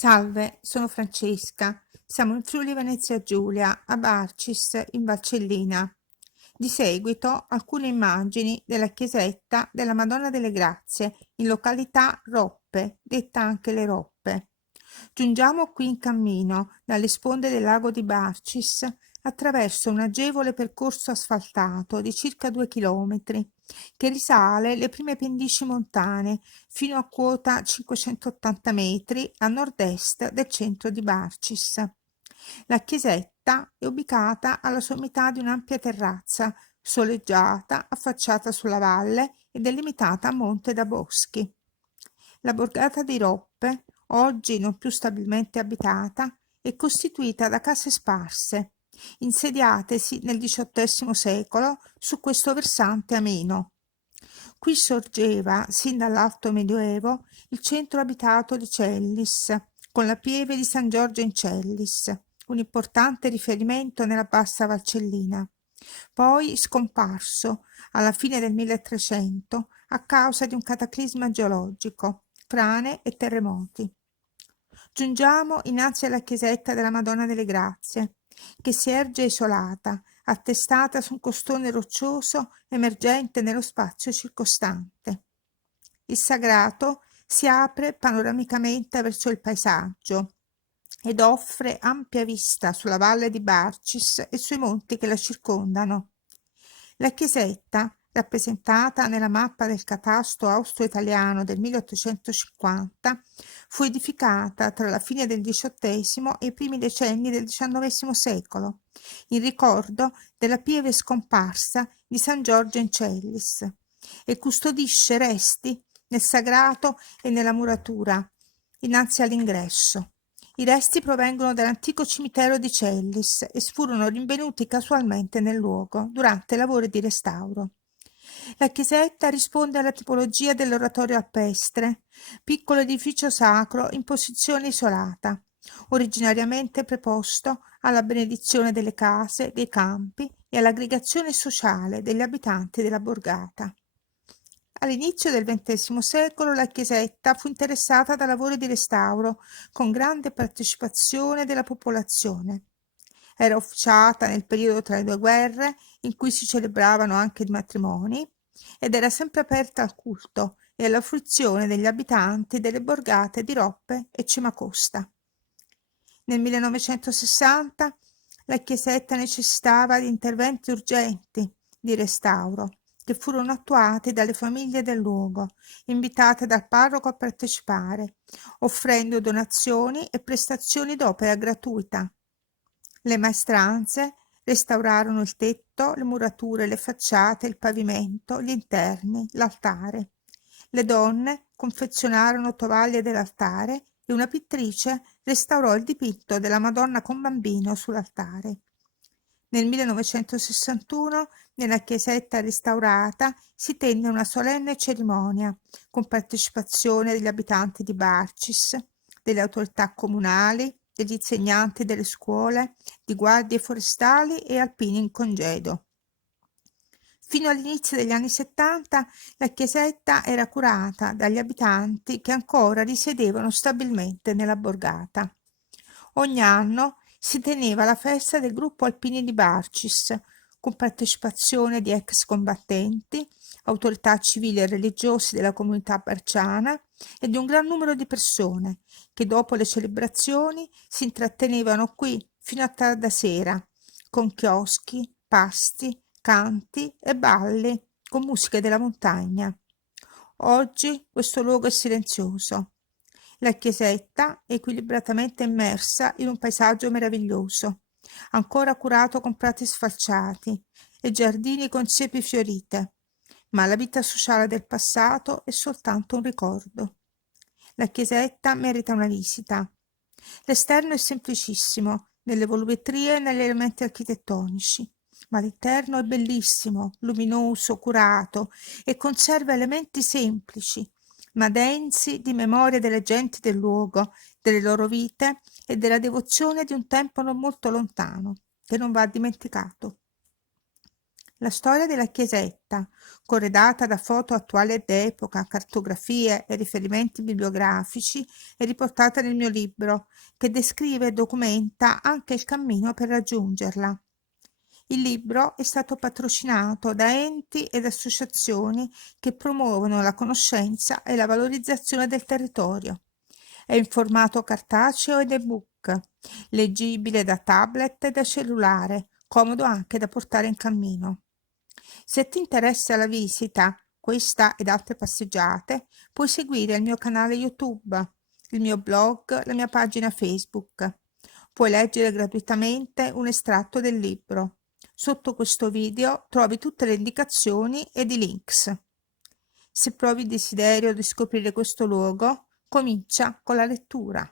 Salve, sono Francesca. Siamo in Friuli Venezia Giulia, a Barcis, in Valcellina. Di seguito alcune immagini della chiesetta della Madonna delle Grazie, in località Roppe, detta anche Le Roppe. Giungiamo qui in cammino, dalle sponde del lago di Barcis, attraverso un agevole percorso asfaltato di circa 2 chilometri, che risale le prime pendici montane fino a quota 580 metri a nord-est del centro di Barcis. La chiesetta è ubicata alla sommità di un'ampia terrazza soleggiata, affacciata sulla valle e delimitata a monte da boschi. La borgata di Roppe, oggi non più stabilmente abitata, è costituita da case sparse, insediatesi nel XVIII secolo su questo versante ameno. Qui sorgeva, sin dall'alto medioevo, il centro abitato di Cellis, con la pieve di San Giorgio in Cellis, un importante riferimento nella bassa Valcellina, poi scomparso alla fine del 1300 a causa di un cataclisma geologico, frane e terremoti. Giungiamo innanzi alla chiesetta della Madonna delle Grazie, che si erge isolata, attestata su un costone roccioso emergente nello spazio circostante. Il sagrato si apre panoramicamente verso il paesaggio ed offre ampia vista sulla valle di Barcis e sui monti che la circondano. La chiesetta, rappresentata nella mappa del catasto austro-italiano del 1850, fu edificata tra la fine del XVIII e i primi decenni del XIX secolo, in ricordo della pieve scomparsa di San Giorgio in Cellis, e custodisce resti nel sagrato e nella muratura, innanzi all'ingresso. I resti provengono dall'antico cimitero di Cellis e furono rinvenuti casualmente nel luogo durante i lavori di restauro. La chiesetta risponde alla tipologia dell'oratorio alpestre, piccolo edificio sacro in posizione isolata, originariamente preposto alla benedizione delle case, dei campi e all'aggregazione sociale degli abitanti della borgata. All'inizio del XX secolo la chiesetta fu interessata da lavori di restauro con grande partecipazione della popolazione. Era officiata nel periodo tra le due guerre, in cui si celebravano anche i matrimoni, ed era sempre aperta al culto e alla fruizione degli abitanti delle borgate di Roppe e Cimacosta. Nel 1960 la chiesetta necessitava di interventi urgenti di restauro, che furono attuati dalle famiglie del luogo, invitate dal parroco a partecipare, offrendo donazioni e prestazioni d'opera gratuita. Le maestranze restaurarono il tetto, le murature, le facciate, il pavimento, gli interni, l'altare. Le donne confezionarono tovaglie dell'altare e una pittrice restaurò il dipinto della Madonna con Bambino sull'altare. Nel 1961, nella chiesetta restaurata, si tenne una solenne cerimonia con partecipazione degli abitanti di Barcis, delle autorità comunali, degli insegnanti delle scuole, di guardie forestali e alpini in congedo. Fino all'inizio degli anni 70 la chiesetta era curata dagli abitanti che ancora risiedevano stabilmente nella borgata. Ogni anno si teneva la festa del gruppo Alpini di Barcis, con partecipazione di ex combattenti, autorità civili e religiose della comunità barciana e di un gran numero di persone che dopo le celebrazioni si intrattenevano qui fino a tarda sera, con chioschi, pasti, canti e balli con musiche della montagna. Oggi questo luogo è silenzioso. La chiesetta è equilibratamente immersa in un paesaggio meraviglioso, ancora curato con prati sfalciati e giardini con siepi fiorite, ma la vita sociale del passato è soltanto un ricordo. La chiesetta merita una visita. L'esterno è semplicissimo, nelle volumetrie e negli elementi architettonici, ma l'interno è bellissimo, luminoso, curato e conserva elementi semplici, ma densi di memoria delle genti del luogo, delle loro vite e della devozione di un tempo non molto lontano, che non va dimenticato. La storia della chiesetta, corredata da foto attuali ed d'epoca, cartografie e riferimenti bibliografici, è riportata nel mio libro, che descrive e documenta anche il cammino per raggiungerla. Il libro è stato patrocinato da enti ed associazioni che promuovono la conoscenza e la valorizzazione del territorio. È in formato cartaceo ed ebook, leggibile da tablet e da cellulare, comodo anche da portare in cammino. Se ti interessa la visita, questa ed altre passeggiate, puoi seguire il mio canale YouTube, il mio blog, la mia pagina Facebook. Puoi leggere gratuitamente un estratto del libro. Sotto questo video trovi tutte le indicazioni ed i links. Se provi il desiderio di scoprire questo luogo, comincia con la lettura.